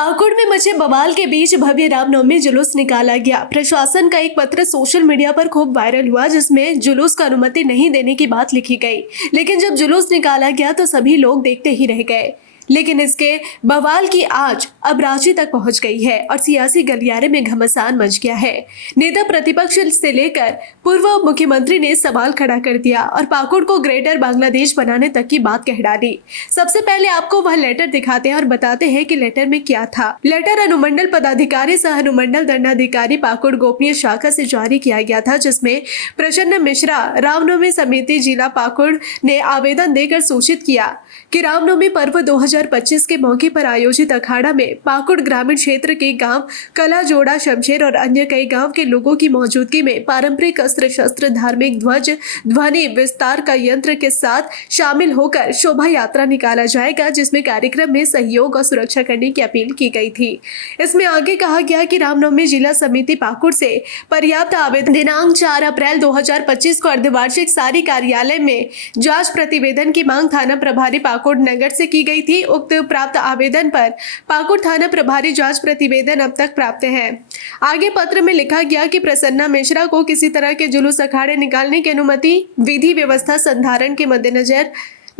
पाकुड़ में मचे बवाल के बीच भव्य रामनवमी जुलूस निकाला गया। प्रशासन का एक पत्र सोशल मीडिया पर खूब वायरल हुआ, जिसमें जुलूस को अनुमति नहीं देने की बात लिखी गई। लेकिन जब जुलूस निकाला गया तो सभी लोग देखते ही रह गए। लेकिन इसके बवाल की आंच अब रांची तक पहुंच गई है और सियासी गलियारे में घमासान मच गया है। नेता प्रतिपक्ष से लेकर पूर्व मुख्यमंत्री ने सवाल खड़ा कर दिया और पाकुड़ को ग्रेटर बांग्लादेश बनाने तक की बात कह डाली। सबसे पहले आपको वह लेटर दिखाते हैं और बताते हैं कि लेटर में क्या था। लेटर अनुमंडल पदाधिकारी सह अनुमंडल दंडाधिकारी पाकुड़ गोपनीय शाखा से जारी किया गया था, जिसमें प्रसन्न मिश्रा रामनवमी समिति जिला पाकुड़ ने आवेदन देकर सूचित किया कि रामनवमी पर्व 2025 के मौके पर आयोजित अखाड़ा में पाकुड़ ग्रामीण क्षेत्र के गांव कला जोड़ा, शमशेर और अन्य कई गांव के लोगों की मौजूदगी में पारंपरिक अस्त्र शस्त्र, धार्मिक ध्वज, ध्वनि विस्तार का यंत्र के साथ शामिल होकर शोभा यात्रा निकाला जाएगा, जिसमें कार्यक्रम में सहयोग और सुरक्षा करने की अपील की गई थी। इसमें आगे कहा गया कि रामनवमी जिला समिति पाकुड़ से पर्याप्त आवेदन दिनांक 4 अप्रैल 2025 को अर्धवार्षिक सारी कार्यालय में जांच प्रतिवेदन की मांग थाना प्रभारी पाकुड़ नगर से की गई थी। उक्त प्राप्त आवेदन पर पाकुड़ थाना प्रभारी जांच प्रतिवेदन अब तक प्राप्त है। आगे पत्र में लिखा गया कि प्रसन्ना मिश्रा को किसी तरह के जुलूस अखाड़े निकालने की अनुमति विधि व्यवस्था संधारण के मद्देनजर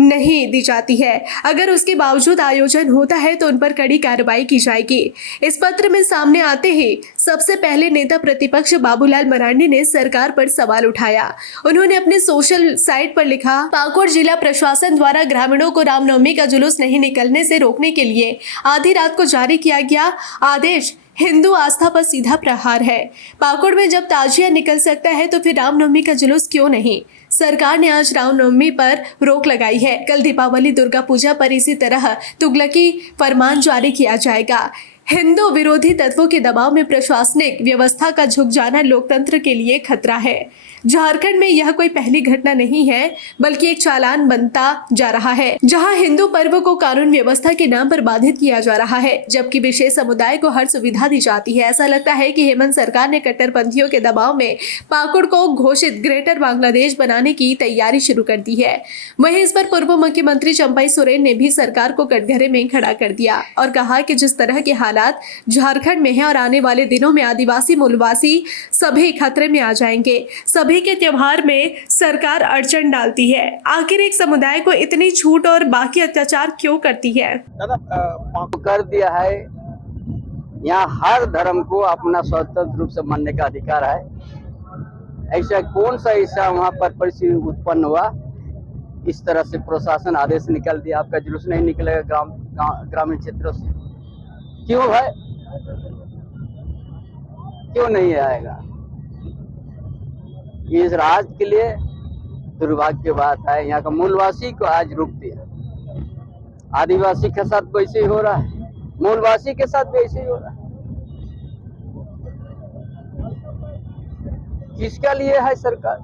नहीं दी जाती है। अगर उसके बावजूद आयोजन होता है तो उन पर कड़ी कार्रवाई की जाएगी। इस पत्र में सामने आते ही सबसे पहले नेता प्रतिपक्ष बाबूलाल मरांडी ने सरकार पर सवाल उठाया। उन्होंने अपने सोशल साइट पर लिखा, पाकुड़ जिला प्रशासन द्वारा ग्रामीणों को रामनवमी का जुलूस नहीं निकलने से रोकने के लिए आधी रात को जारी किया गया आदेश हिंदू आस्था पर सीधा प्रहार है। पाकुड़ में जब ताजिया निकल सकता है तो फिर रामनवमी का जुलूस क्यों नहीं? सरकार ने आज रामनवमी पर रोक लगाई है। कल दीपावली, दुर्गा पूजा पर इसी तरह तुगलकी फरमान जारी किया जाएगा। हिंदू विरोधी तत्वों के दबाव में प्रशासनिक व्यवस्था का झुक जाना लोकतंत्र के लिए खतरा है। झारखंड में यह कोई पहली घटना नहीं है, बल्कि एक चालान बनता जा रहा है, जहां हिंदू पर्व को कानून व्यवस्था के नाम पर बाधित किया जा रहा है, जबकि विशेष समुदाय को हर सुविधा दी जाती है। ऐसा लगता है कि हेमंत सरकार ने कट्टरपंथियों के दबाव में पाकुड़ को घोषित ग्रेटर बांग्लादेश बनाने की तैयारी शुरू कर दी है। वहीं इस पर पूर्व मुख्यमंत्री चंपई सोरेन ने भी सरकार को कटघरे में खड़ा कर दिया और कहा कि जिस तरह के हालात झारखंड में है और आने वाले दिनों में आदिवासी, मूलवासी सभी खतरे में आ जाएंगे। सभी के त्योहार में सरकार अड़चन डालती है। आखिर एक समुदाय को इतनी छूट और बाकी अत्याचार क्यों करती है? कर दिया है। यहाँ हर धर्म को अपना स्वतंत्र रूप से मानने का अधिकार है। ऐसा कौन सा ऐसा वहाँ पर परिस्थिति उत्पन्न हुआ, इस तरह से प्रशासन आदेश निकल दिया आपका जुलूस नहीं निकलेगा ग्रामीण क्षेत्रों से? क्यों है, क्यों नहीं आएगा? इस राज्य के लिए दुर्भाग्य की बात है। यहाँ का मूलवासी को आज रोक दिया। आदिवासी के साथ वैसे ही हो रहा है, मूलवासी के साथ वैसे ही हो रहा है। किसका लिए है सरकार?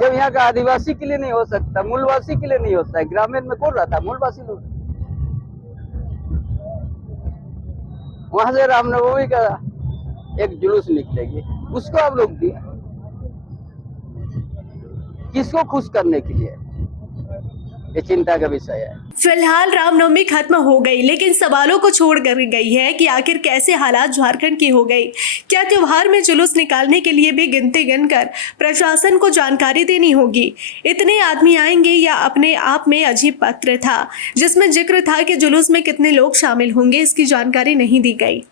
जब यहाँ का आदिवासी के लिए नहीं हो सकता, मूलवासी के लिए नहीं होता है, ग्रामीण में कौन रहता है? मूलवासी लोग। वहां से रामनवमी का एक जुलूस निकलेगी, उसको आप रोक दिया। किसको खुश करने के लिए? ये चिंता का विषय है। फिलहाल रामनवमी खत्म हो गई, लेकिन सवालों को छोड़ कर गई है कि आखिर कैसे हालात झारखंड की हो गई। क्या त्योहार में जुलूस निकालने के लिए भी गिनती गिनकर प्रशासन को जानकारी देनी होगी? इतने आदमी आएंगे या अपने आप में अजीब पत्र था जिसमें जिक्र था कि जुलूस में कितने लोग शामिल होंगे, इसकी जानकारी नहीं दी गई।